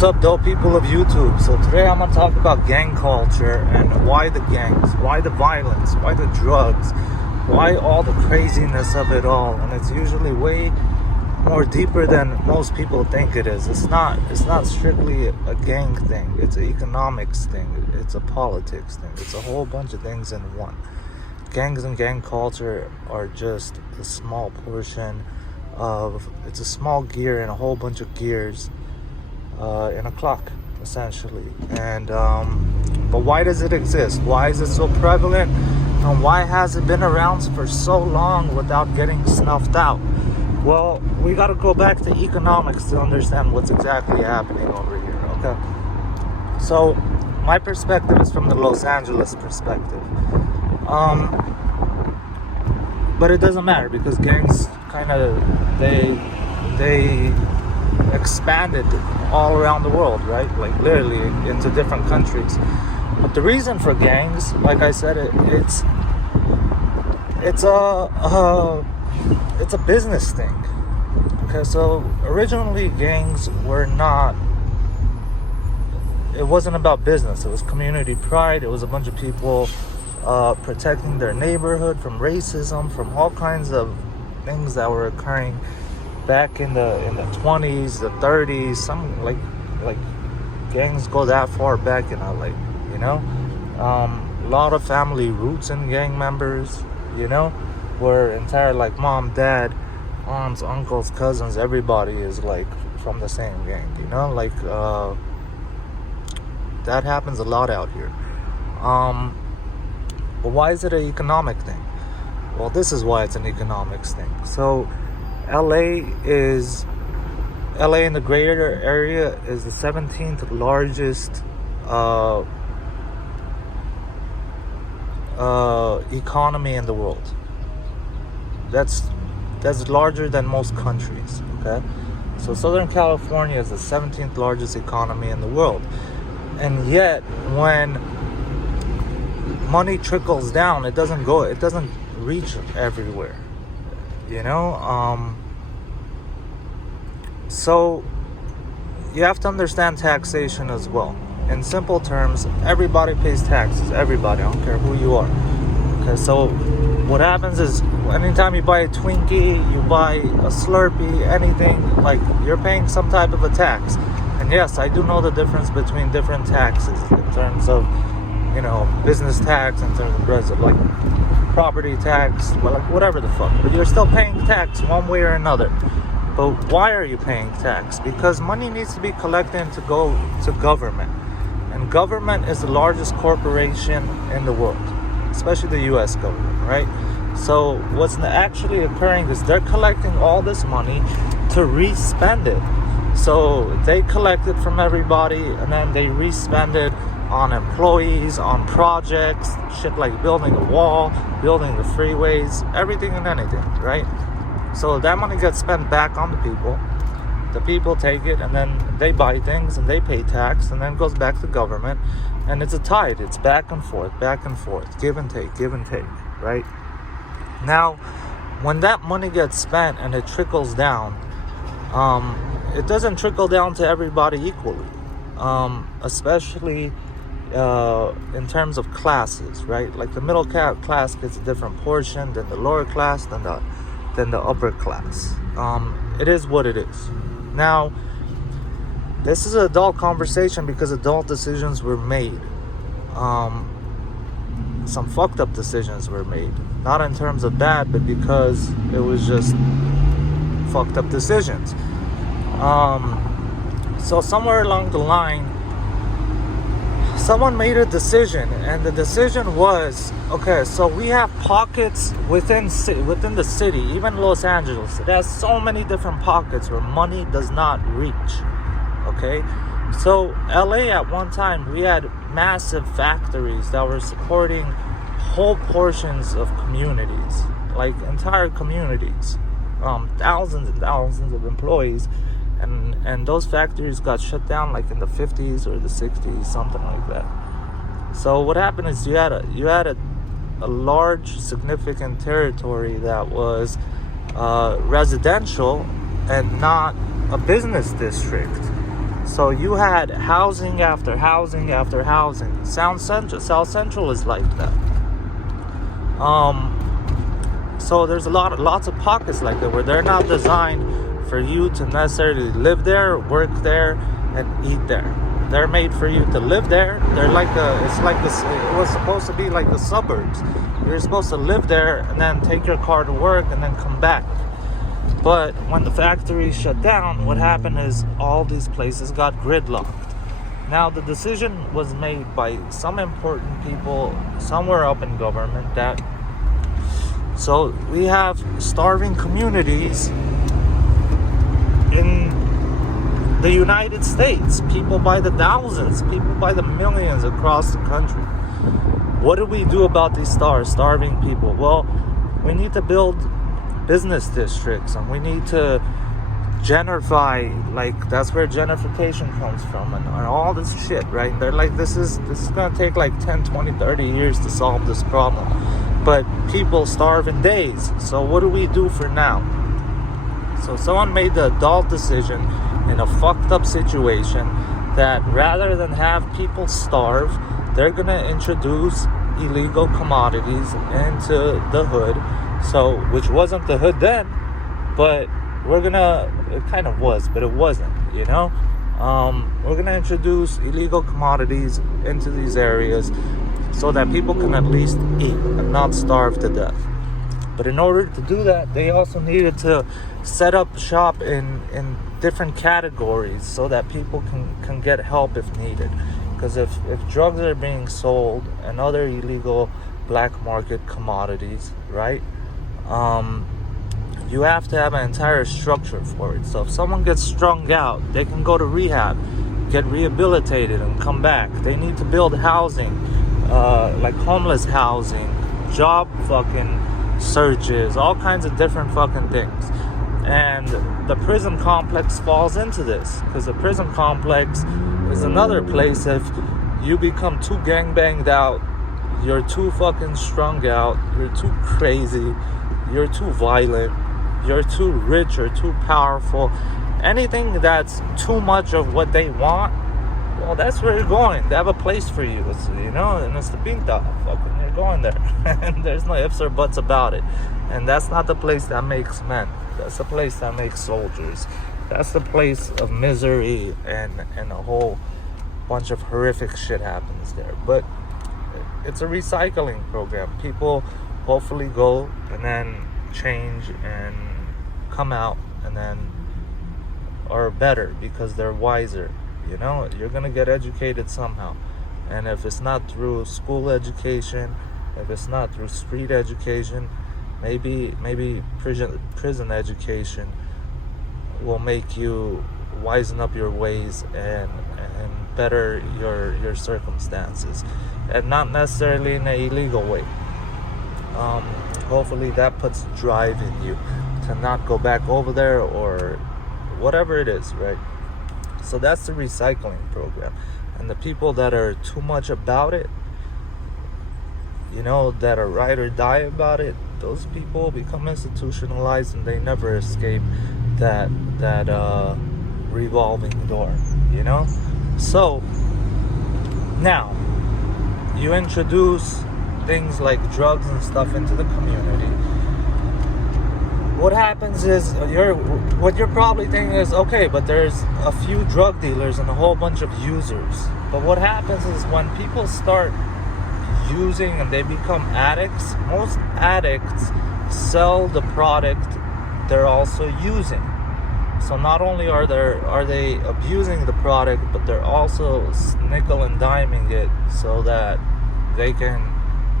What's up, dope people of YouTube? So today I'm gonna talk about gang culture and why the gangs, why the violence, why the drugs, why all the craziness of it all. And it's usually way more deeper than most people think it is. It's not strictly a gang thing. It's an economics thing. It's a politics thing. It's a whole bunch of things in one. Gangs and gang culture are just a small portion of, it's a small gear in a whole bunch of gears in a clock, essentially. And but why does it exist? Why is it so prevalent? And why has it been around for so long without getting snuffed out? Well, we got to go back to economics to understand what's exactly happening over here, okay? So my perspective is from the Los Angeles perspective. But it doesn't matter because gangs kind of, they expanded all around the world, right? Like literally into different countries. But the reason for gangs, like I said, it's a business thing. Okay, so originally gangs were not, it wasn't about business. It was community pride. It was a bunch of people protecting their neighborhood from racism, from all kinds of things that were occurring back in the 20s, the 30s. Some like gangs go that far back in LA, you know. A lot of family roots in gang members, you know, where entire like mom, dad, aunts, uncles, cousins, everybody is like from the same gang, you know, like that happens a lot out here. But why is it an economic thing? Well, this is why it's an economics thing. So LA in the greater area is the 17th largest economy in the world. That's larger than most countries, okay? So Southern California is the 17th largest economy in the world. And yet when money trickles down, it doesn't reach everywhere, you know. So you have to understand taxation as well. In simple terms, everybody pays taxes. Everybody, I don't care who you are. Okay, so what happens is anytime you buy a Twinkie, you buy a Slurpee, anything, like you're paying some type of a tax. And yes, I do know the difference between different taxes in terms of, you know, business tax, in terms of like property tax, well, like whatever the fuck. But you're still paying tax one way or another. But why are you paying tax? Because money needs to be collected to go to government. And government is the largest corporation in the world, especially the US government, right? So what's actually occurring is they're collecting all this money to re-spend it. So they collect it from everybody and then they re-spend it on employees, on projects, shit like building a wall, building the freeways, everything and anything, right? So that money gets spent back on the people. The people take it and then they buy things and they pay tax and then it goes back to government. And it's a tide. It's back and forth, give and take, right? Now, when that money gets spent and it trickles down, it doesn't trickle down to everybody equally, especially in terms of classes, right? Like the middle class gets a different portion than the lower class, than the upper class. It is what it is. Now, this is an adult conversation because adult decisions were made. Some fucked up decisions were made. Not in terms of bad, but because it was just fucked up decisions. So somewhere along the line, someone made a decision, and the decision was, okay, so we have pockets within the city, even Los Angeles. It has so many different pockets where money does not reach, okay? So LA at one time, we had massive factories that were supporting whole portions of communities, like entire communities, thousands and thousands of employees. And those factories got shut down like in the 50s or the 60s, something like that. So what happened is you had a large, significant territory that was residential and not a business district. So So you had housing after housing after housing. South Central is like that. So there's lots of pockets like that where they're not designed for you to necessarily live there, work there, and eat there. They're made for you to live there. They're like it was supposed to be like the suburbs. You're supposed to live there and then take your car to work and then come back. But when the factory shut down, what happened is all these places got gridlocked. Now the decision was made by some important people somewhere up in government that so we have starving communities in the United States, people by the thousands, people by the millions across the country. What do we do about these starving people? Well, we need to build business districts and we need to gentrify, like that's where gentrification comes from and all this shit, right? They're like, this is gonna take like 10, 20, 30 years to solve this problem. But people starve in days. So what do we do for now? So someone made the adult decision in a fucked up situation that rather than have people starve, they're gonna introduce illegal commodities into the hood. So, which wasn't the hood then, but it kind of was, but it wasn't, you know? We're gonna introduce illegal commodities into these areas so that people can at least eat and not starve to death. But in order to do that, they also needed to set up shop in different categories so that people can get help if needed. Because if drugs are being sold and other illegal black market commodities, right? You have to have an entire structure for it. So if someone gets strung out, they can go to rehab, get rehabilitated, and come back. They need to build housing, like homeless housing, job fucking searches, all kinds of different fucking things. And the prison complex falls into this, because the prison complex is another place if you become too gangbanged out, you're too fucking strung out, you're too crazy, you're too violent, you're too rich or too powerful, anything that's too much of what they want, well, that's where you're going. They have a place for you, and it's the Pinta. Fucking, you're going there. And there's no ifs or buts about it. And that's not the place that makes men. That's the place that makes soldiers. That's the place of misery and a whole bunch of horrific shit happens there. But it's a recycling program. People hopefully go and then change and come out and then are better because they're wiser. You're gonna get educated somehow. And if it's not through school education, if it's not through street education, maybe prison education will make you wisen up your ways and better your circumstances, and not necessarily in an illegal way. Hopefully that puts drive in you to not go back over there or whatever it is, right? So that's the recycling program. And the people that are too much about it, that are ride or die about it, those people become institutionalized and they never escape that revolving door, So now you introduce things like drugs and stuff into the community. What happens is what you're probably thinking is, okay, but there's a few drug dealers and a whole bunch of users. But what happens is when people start using and they become addicts, most addicts sell the product they're also using. So not only are they abusing the product, but they're also nickel and diming it so that they can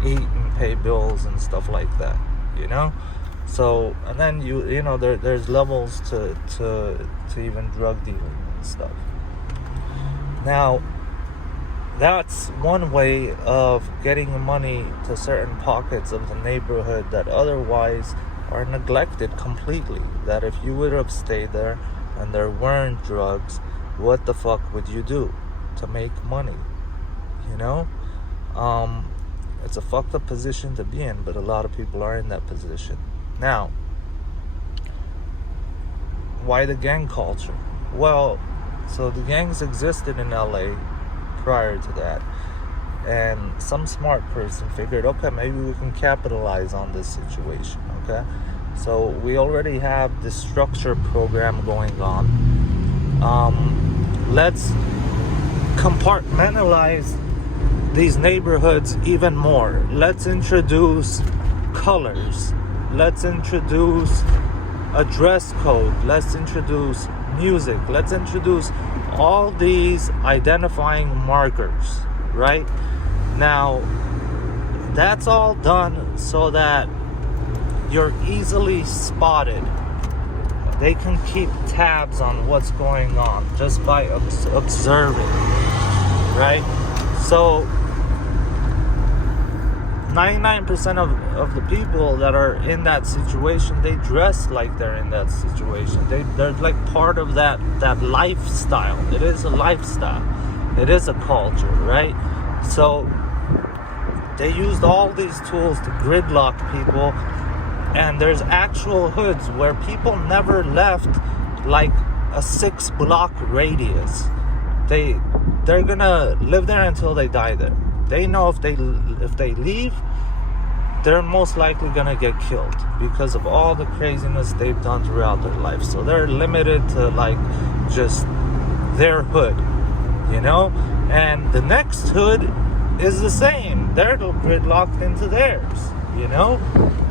eat and pay bills and stuff like that, So, and then there's levels to even drug dealing and stuff. Now, that's one way of getting money to certain pockets of the neighborhood that otherwise are neglected completely. That if you would have stayed there and there weren't drugs, what the fuck would you do to make money? It's a fucked up position to be in, but a lot of people are in that position. Now, why the gang culture? Well, So the gangs existed in LA prior to that. And some smart person figured, okay, maybe we can capitalize on this situation, okay? So we already have this structure program going on. Let's compartmentalize these neighborhoods even more. Let's introduce colors. Let's introduce a dress code. Let's introduce music. Let's introduce all these identifying markers, right? Now, that's all done so that you're easily spotted. They can keep tabs on what's going on just by observing, right? So 99% of the people that are in that situation, they dress like they're in that situation. They're like part of that lifestyle. It is a lifestyle. It is a culture, right? So they used all these tools to gridlock people, and there's actual hoods where people never left like a 6-block radius. They're gonna live there until they die there. They know if they leave, they're most likely gonna get killed because of all the craziness they've done throughout their life. So they're limited to like just their hood, you know? And the next hood is the same. They're gridlocked into theirs, you know?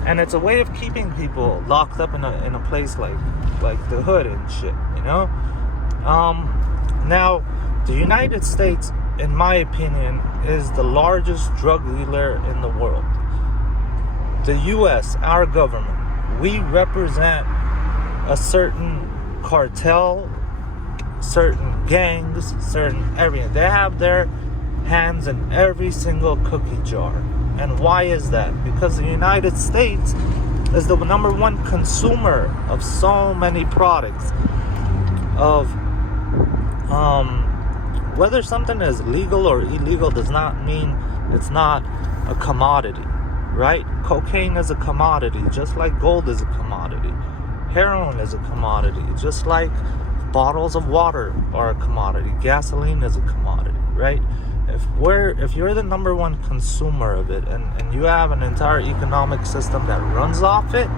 And it's a way of keeping people locked up in a place like the hood and shit, you know? Now, the United States, in my opinion, is the largest drug dealer in the world. The U.S., our government, we represent a certain cartel, certain gangs, certain everything. They have their hands in every single cookie jar. And why is that? Because the United States is the number one consumer of so many products. Whether something is legal or illegal does not mean it's not a commodity, right? Cocaine is a commodity, just like gold is a commodity. Heroin is a commodity, just like bottles of water are a commodity. Gasoline is a commodity, right? If you're the number one consumer of it and you have an entire economic system that runs off it,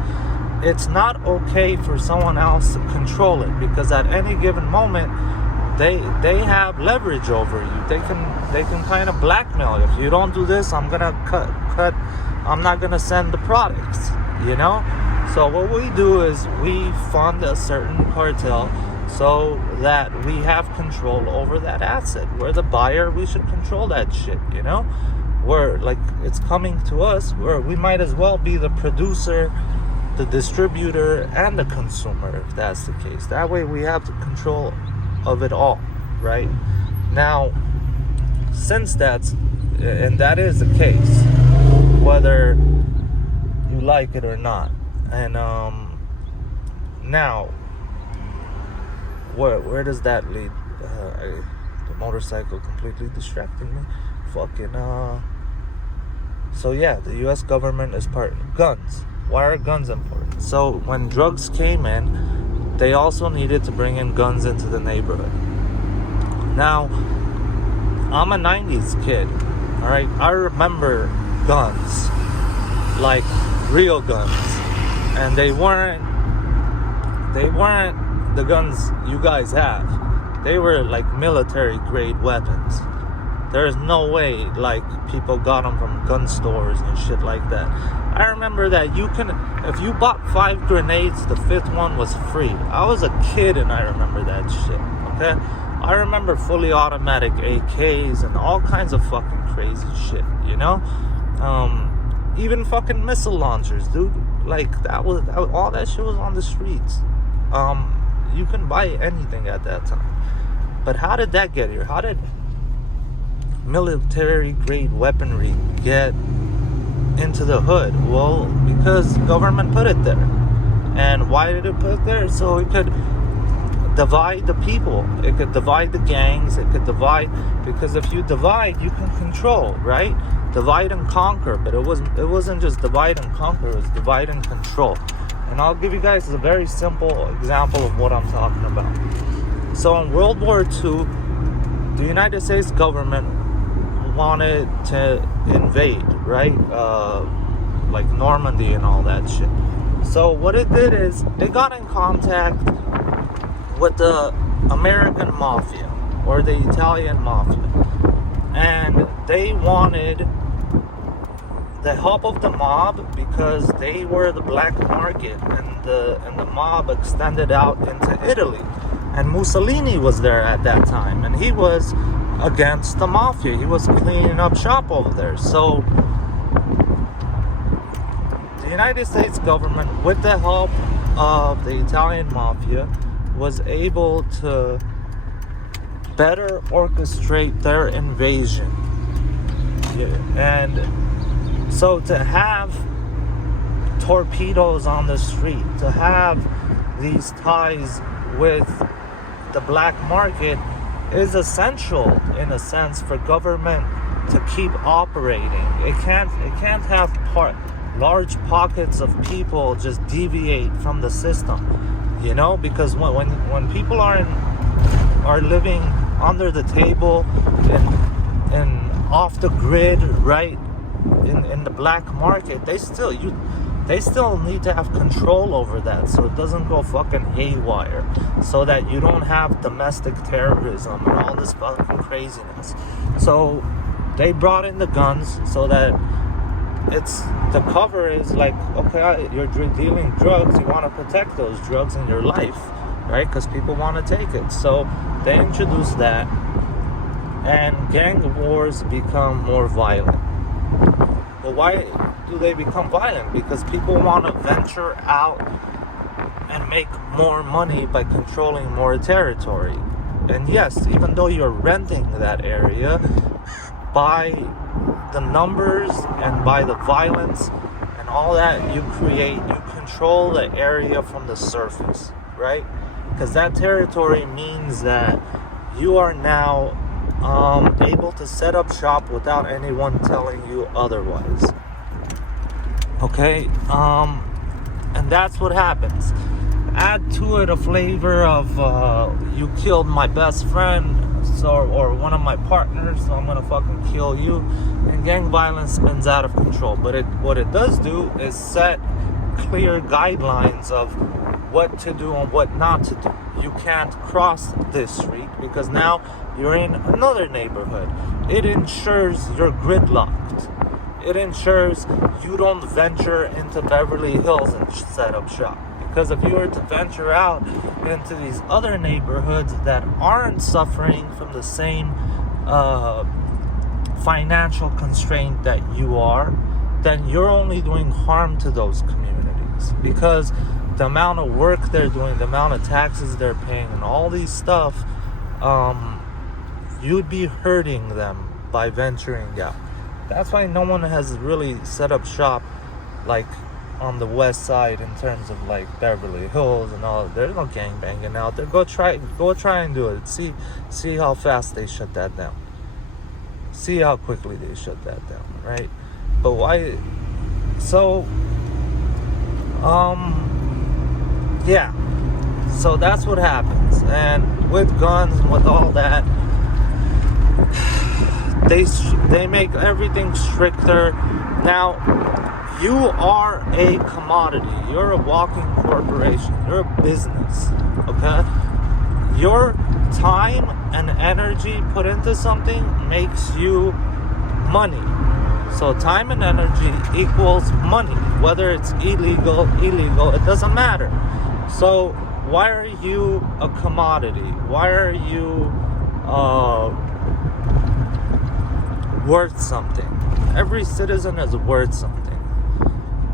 it's not okay for someone else to control it, because at any given moment they have leverage over you. They can kind of blackmail you. If you don't do this, I'm gonna cut I'm not gonna send the products, you know? So what we do is we fund a certain cartel so that we have control over that asset. We're the buyer, we should control that shit, you know? We're like, it's coming to us, where we might as well be the producer, the distributor, and the consumer, if that's the case. That way we have the control of it all, right? Now, since that is the case, whether you like it or not, and now, where does that lead? The motorcycle completely distracted me. So yeah, the U.S. government is part of guns. Why are guns important? So when drugs came in, they also needed to bring in guns into the neighborhood. Now, I'm a 90s kid, all right? I remember guns, like real guns, and they weren't the guns you guys have. They were like military grade weapons. There's no way like people got them from gun stores and shit like that. I remember that if you bought 5 grenades, the 5th one was free. I was a kid and I remember that shit, okay? I remember fully automatic AKs and all kinds of fucking crazy shit, you know? Even fucking missile launchers, dude. Like, all that shit was on the streets. You can buy anything at that time. But how did that get here? How did military grade weaponry get into the hood? Well, because government put it there. And why did it put it there? So it could divide the people. It could divide the gangs. It could divide, because if you divide, you can control, right? Divide and conquer. But it wasn't just divide and conquer, it was divide and control. And I'll give you guys a very simple example of what I'm talking about. So in World War II, the United States government wanted to invade, right? Like Normandy and all that shit. So what it did is it got in contact with the American mafia or the Italian mafia, and they wanted the help of the mob because they were the black market, and the mob extended out into Italy, and Mussolini was there at that time, and he was against the mafia. He was cleaning up shop over there. So the United States government, with the help of the Italian mafia, was able to better orchestrate their invasion. And so to have torpedoes on the street, to have these ties with the black market is essential in a sense for government to keep operating. It can't have large pockets of people just deviate from the system, because when people are living under the table and off the grid, right, in the black market, they still need to have control over that so it doesn't go fucking haywire, so that you don't have domestic terrorism and all this fucking craziness. So they brought in the guns so that the cover is like, okay, you're dealing drugs, you want to protect those drugs in your life, right? Because people want to take it. So they introduced that, and gang wars become more violent. Well, why do they become violent? Because people want to venture out and make more money by controlling more territory. And yes, even though you're renting that area, by the numbers and by the violence and all that you control the area from the surface, right? Because that territory means that you are now able to set up shop without anyone telling you otherwise. Okay, and that's what happens. Add to it a flavor of you killed my best friend, or one of my partners, so I'm gonna fucking kill you, and gang violence spins out of control. But what it does do is set clear guidelines of what to do and what not to do. You can't cross this street because now you're in another neighborhood. It ensures you're gridlocked. It ensures you don't venture into Beverly Hills and set up shop. Because if you were to venture out into these other neighborhoods that aren't suffering from the same financial constraint that you are, then you're only doing harm to those communities. Because the amount of work they're doing, the amount of taxes they're paying, and all these stuff, you'd be hurting them by venturing out. That's why no one has really set up shop like on the west side in terms of like Beverly Hills and all. There's no gangbanging out there. Go try and do it. See how fast they shut that down. See how quickly they shut that down, right? But why? So, yeah. So that's what happens. And with guns and with all that, they make everything stricter. Now, you are a commodity. You're a walking corporation. You're a business, okay? Your time and energy put into something makes you money. So time and energy equals money. Whether it's illegal, it doesn't matter. So why are you a commodity? Why are you worth something? Every citizen is worth something.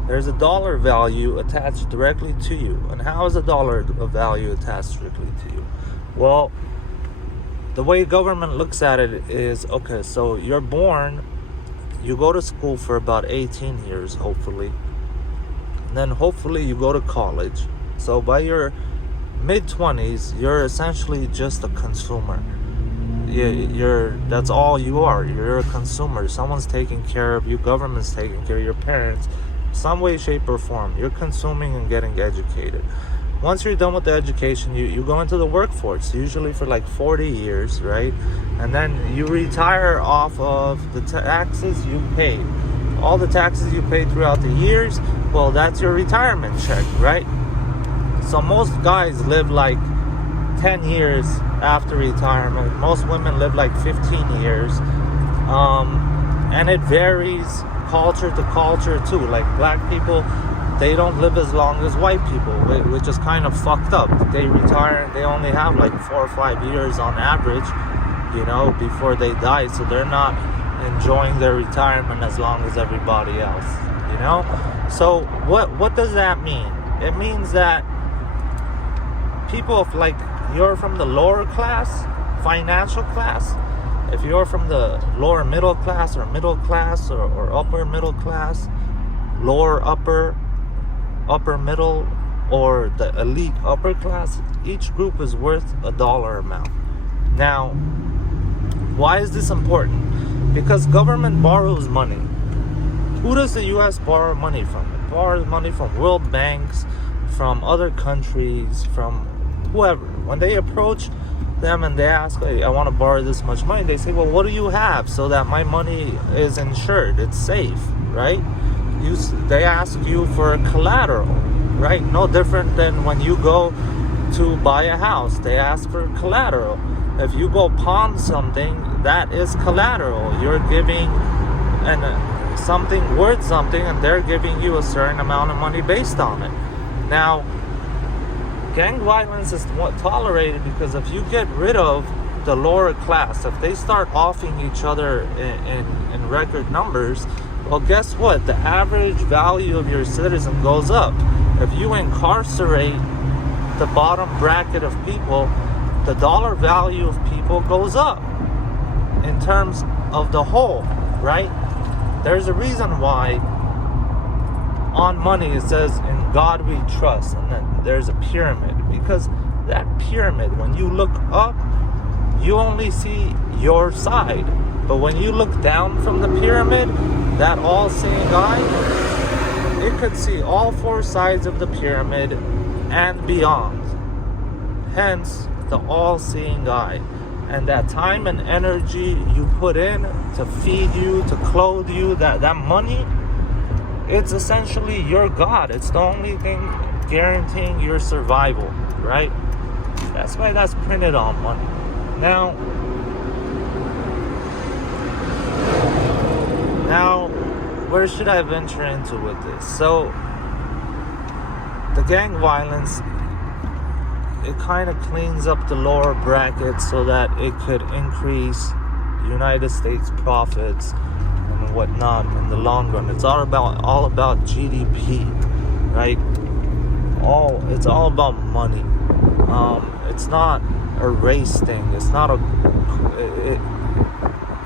There's a dollar value attached directly to you. And how is a dollar value attached directly to you? Well, the way government looks at it is, okay, so you're born, you go to school for about 18 years, hopefully. And then hopefully you go to college. So by your mid-20s, you're essentially just a consumer. That's all you are. You're a consumer. Someone's taking care of you. Government's taking care of your parents. Some way, shape, or form. You're consuming and getting educated. once you're done with the education, you go into the workforce, usually for like 40 years, right? And then you retire off of the taxes you paid. All the taxes you paid throughout the years, well, that's your retirement check, right? So most guys live like 10 years after retirement. Most women live like 15 years. And it varies culture to culture too. Like black people, they don't live as long as white people, which is kind of fucked up. They retire and they only have like 4 or 5 years on average, before they die. So they're not enjoying their retirement as long as everybody else, So what does that mean? It means that people, if like you're from the lower class, financial class, if you're from the lower middle class or upper middle class, lower upper middle, or the elite upper class, each group is worth a dollar amount. Now, why is this important? Because government borrows money. Who does the US borrow money from? It borrows money from world banks, from other countries, from whoever. When they approach them and they ask, hey, I want to borrow this much money, they say, well, what do you have so that my money is insured, it's safe, right? They ask you for collateral, right? No different than when you go to buy a house, they ask for collateral. If you go pawn something, that is collateral. You're giving something worth something, and they're giving you a certain amount of money based on it. Now, gang violence is tolerated because if you get rid of the lower class, if they start offing each other in record numbers, well, guess what? The average value of your citizen goes up. If you incarcerate the bottom bracket of people, the dollar value of people goes up in terms of the whole, right? There's a reason why on money it says, in God we trust, and then there's a pyramid, because that pyramid, when you look up, you only see your side, but when you look down from the pyramid, that all-seeing eye, it could see all 4 sides of the pyramid and beyond. Hence the all-seeing eye. And that time and energy you put in to feed you, to clothe you, that money, it's essentially your God. It's the only thing guaranteeing your survival, right? That's why that's printed on money. Now, where should I venture into with this? So, the gang violence, it kind of cleans up the lower brackets so that it could increase United States profits and whatnot in the long run. It's all about GDP, right? It's all about money. It's not a race thing. It's not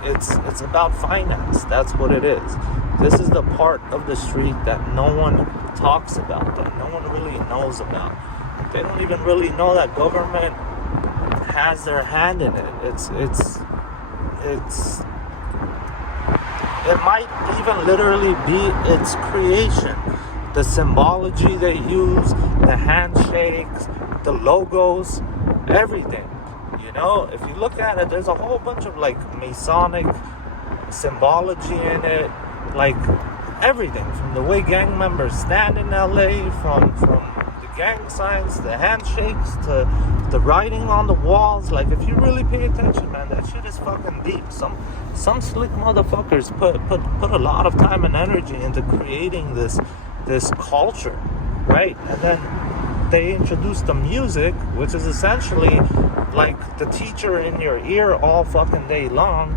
it's about finance. That's what it is. This is the part of the street that no one talks about, that no one really knows about. They don't even really know that government has their hand in it. It might even literally be its creation. The symbology they use, the handshakes, the logos, everything. If you look at it, there's a whole bunch of like Masonic symbology in it, like everything, from the way gang members stand in LA, from the gang signs, the handshakes, to the writing on the walls. Like, if you really pay attention, man, that shit is fucking deep. Some slick motherfuckers put a lot of time and energy into creating this culture, right? And then they introduced the music, which is essentially like the teacher in your ear all fucking day long,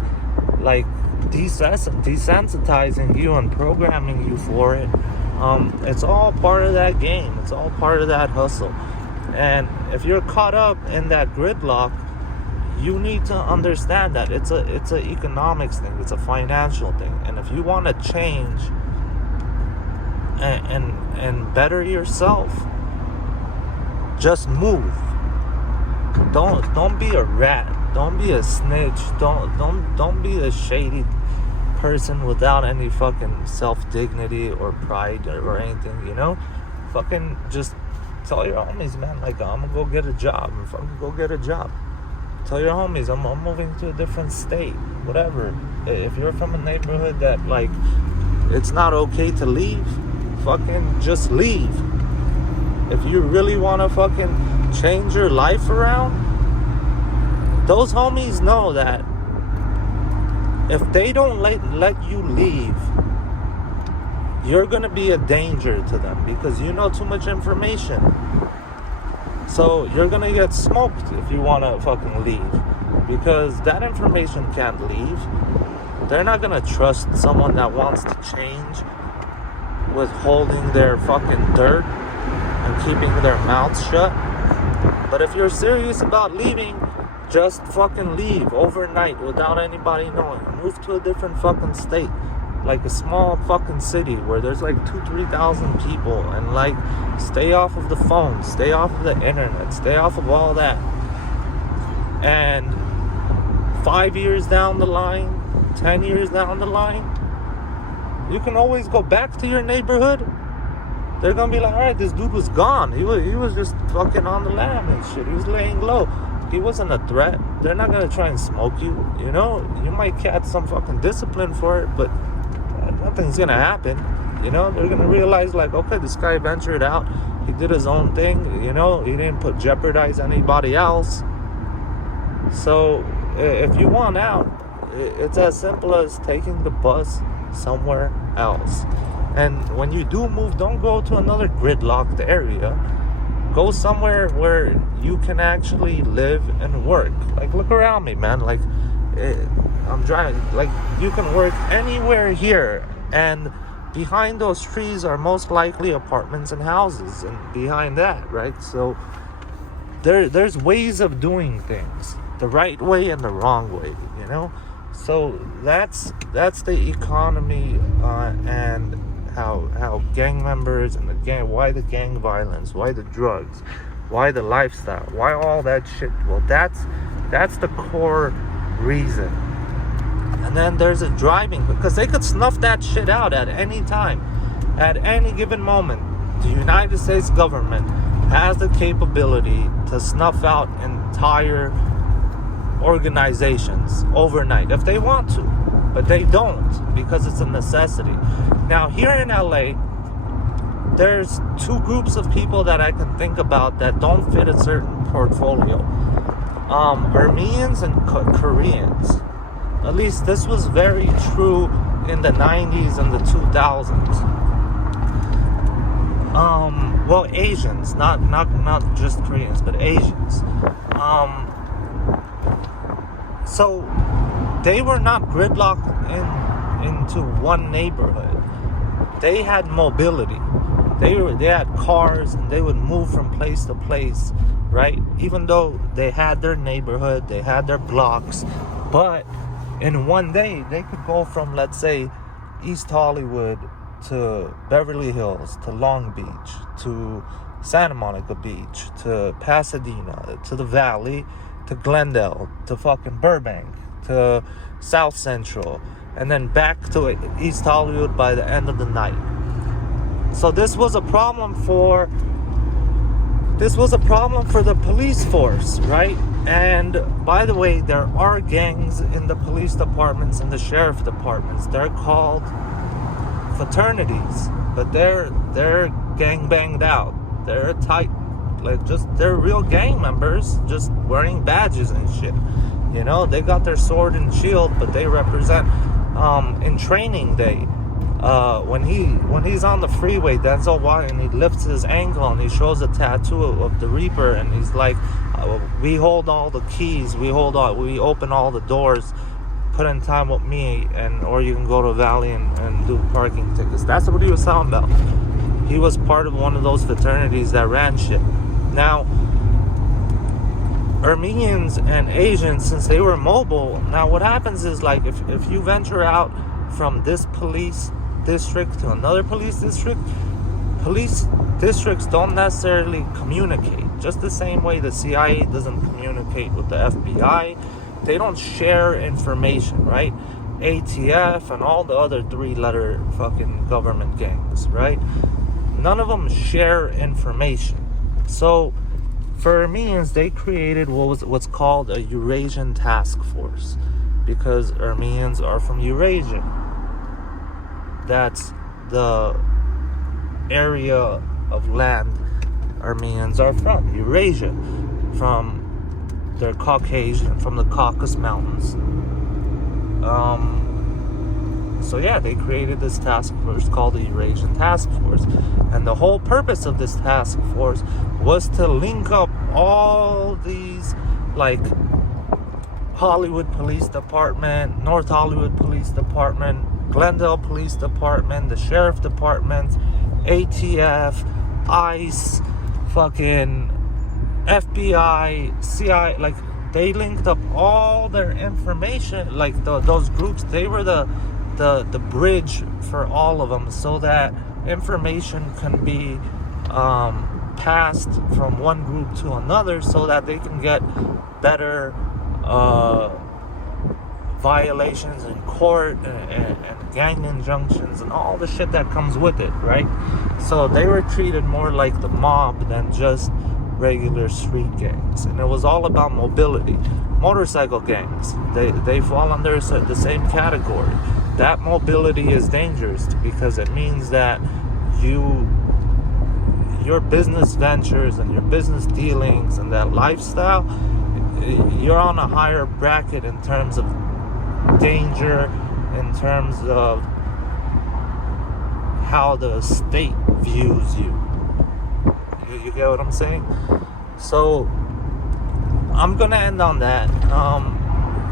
like desensitizing you and programming you for it. It's all part of that game. It's all part of that hustle. And if you're caught up in that gridlock, you need to understand that it's an economics thing. It's a financial thing. And if you want to change and better yourself, just move. Don't be a rat. Don't be a snitch. Don't be a shady person without any fucking self-dignity or pride or anything, Fucking just Tell your homies, man, like, I'm gonna go get a job. Fucking go get a job. Tell your homies, I'm moving to a different state. Whatever. If you're from a neighborhood that, like, it's not okay to leave, fucking just leave. If you really want to fucking change your life around, those homies know that if they don't let you leave, you're gonna be a danger to them because you know too much information. So you're gonna get smoked if you wanna fucking leave, because that information can't leave. They're not gonna trust someone that wants to change with holding their fucking dirt and keeping their mouths shut. But if you're serious about leaving, just fucking leave overnight without anybody knowing. Move to a different fucking state, like a small fucking city where there's like 2,000-3,000 people, and like stay off of the phone, stay off of the internet, stay off of all that. And 5 years down the line, 10 years down the line, you can always go back to your neighborhood. They're gonna be like, all right, this dude was gone. He was just fucking on the lam and shit. He was laying low. He wasn't a threat. They're not gonna try and smoke you. You know, you might catch some fucking discipline for it, but nothing's gonna happen. You know, they're gonna realize, like, okay, this guy ventured out. He did his own thing. You know, he didn't jeopardize anybody else. So if you want out, it's as simple as taking the bus somewhere else. And when you do move, don't go to another gridlocked area. Go somewhere where you can actually live and work. Like, look around me, man. Like, I'm driving. Like, you can work anywhere here. And behind those trees are most likely apartments and houses. And behind that, right? So there's ways of doing things. The right way and the wrong way, you know? So that's the economy and how gang members and the gang, why the gang violence, why the drugs, why the lifestyle, why all that shit. Well, that's the core reason. And then there's a driving, because they could snuff that shit out at any time, at any given moment. The United States government has the capability to snuff out entire organizations overnight if they want to, but they don't, because it's a necessity. Now, here in LA, there's two groups of people that I can think about that don't fit a certain portfolio. Armenians and Koreans. At least this was very true in the 90s and the 2000s. Well, Asians, not just Koreans, but Asians. So they were not gridlocked into one neighborhood. They had mobility. They had cars, and they would move from place to place, right? Even though they had their neighborhood, they had their blocks, but in one day they could go from, let's say, East Hollywood to Beverly Hills to Long Beach to Santa Monica Beach to Pasadena to the Valley to Glendale to fucking Burbank to South Central, and then back to East Hollywood by the end of the night. So this was a problem for the police force, right? And by the way, there are gangs in the police departments and the sheriff departments. They're called fraternities, but they're gang banged out. They're tight, like, just, they're real gang members, just wearing badges and shit. You know, they got their sword and shield, but they represent. In Training Day, when he's on the freeway, Denzel Washington, he lifts his ankle and he shows a tattoo of the Reaper, and he's like, we hold all the keys, we open all the doors, put in time with me, or you can go to Valley and do parking tickets. That's what he was talking about. He was part of one of those fraternities that ran shit. Now, Armenians and Asians, since they were mobile, now what happens is, like, if you venture out from this police district to another police districts don't necessarily communicate. Just the same way the CIA doesn't communicate with the FBI. They don't share information, right? ATF and all the other 3-letter fucking government gangs, right? None of them share information. So for Armenians, they created what's called a Eurasian task force, because Armenians are from Eurasia. That's the area of land Armenians are from, Eurasia, from their Caucasian, from the Caucasus Mountains. So yeah, they created this task force called the Eurasian Task Force. And the whole purpose of this task force was to link up all these, like, Hollywood Police Department, North Hollywood Police Department, Glendale Police Department, the Sheriff Department, ATF, ICE, fucking FBI, CIA, like, they linked up all their information, like, those groups. They were the bridge for all of them, so that information can be passed from one group to another, so that they can get better violations in court and gang injunctions and all the shit that comes with it, right? So they were treated more like the mob than just regular street gangs, and it was all about mobility. Motorcycle gangs, they fall under the same category. That mobility is dangerous, because it means that your business ventures and your business dealings and that lifestyle, you're on a higher bracket in terms of danger, in terms of how the state views you. You get what I'm saying? So I'm gonna end on that.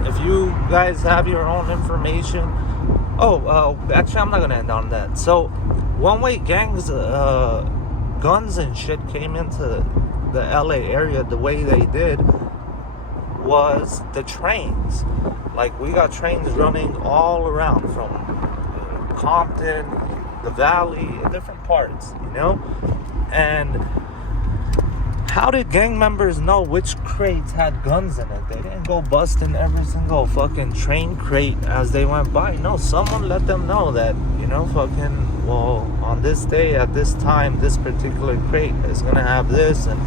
If you guys have your own information, actually, I'm not gonna end on that. So one-way gangs, guns and shit came into the LA area the way they did was the trains. Like, we got trains running all around from Compton, the Valley, different parts, you know? And how did gang members know which crates had guns in it? They didn't go busting every single fucking train crate as they went by. No, someone let them know that, on this day, at this time, this particular crate is gonna have this. And,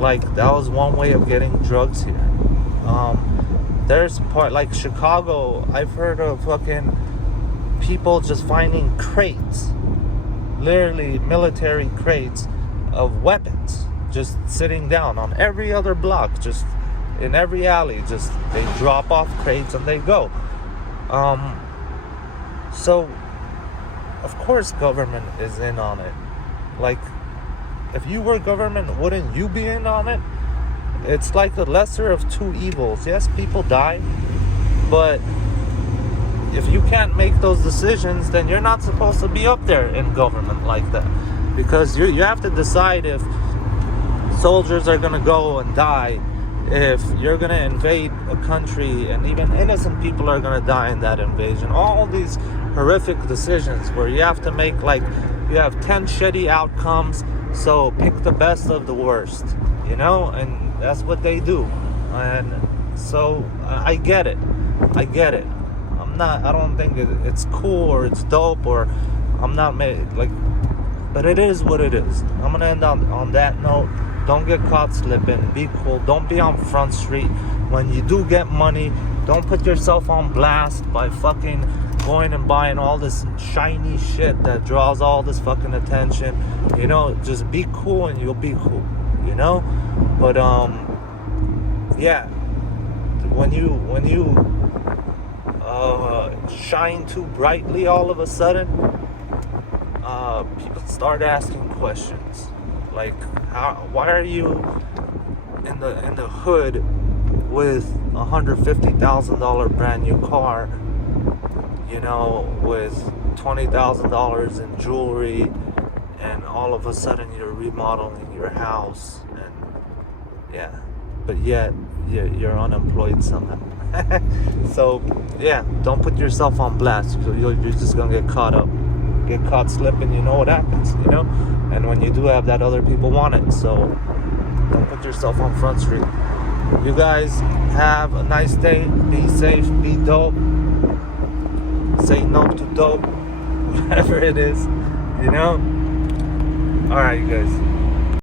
like, that was one way of getting drugs here. There's part, like Chicago, I've heard of fucking people just finding crates, literally military crates of weapons, just sitting down on every other block, just in every alley. Just they drop off crates and they go. So of course government is in on it. Like, if you were government, wouldn't you be in on it? It's like the lesser of two evils. Yes, people die, but if you can't make those decisions, then you're not supposed to be up there in government like that, because you have to decide if soldiers are gonna go and die, if you're gonna invade a country, and even innocent people are gonna die in that invasion. All these horrific decisions where you have to make, like, you have 10 shitty outcomes, so pick the best of the worst, and that's what they do. And so I get it. I don't think it's cool or it's dope, or I'm not but it is what it is. I'm gonna end on that note. Don't get caught slipping. Be cool. Don't be on Front Street. When you do get money, don't put yourself on blast by fucking going and buying all this shiny shit that draws all this fucking attention. Just be cool and you'll be cool. But yeah. When you shine too brightly, all of a sudden, people start asking questions. Like, why are you in the hood with $150,000 brand new car, with $20,000 in jewelry, and all of a sudden you're remodeling your house, but yet you're unemployed somehow. So yeah, don't put yourself on blast. You're just gonna get caught slipping. You know what happens, and when you do have that, other people want it. So don't put yourself on Front Street. You guys have a nice day. Be safe, be dope, say no to dope, whatever it is, Alright, you guys.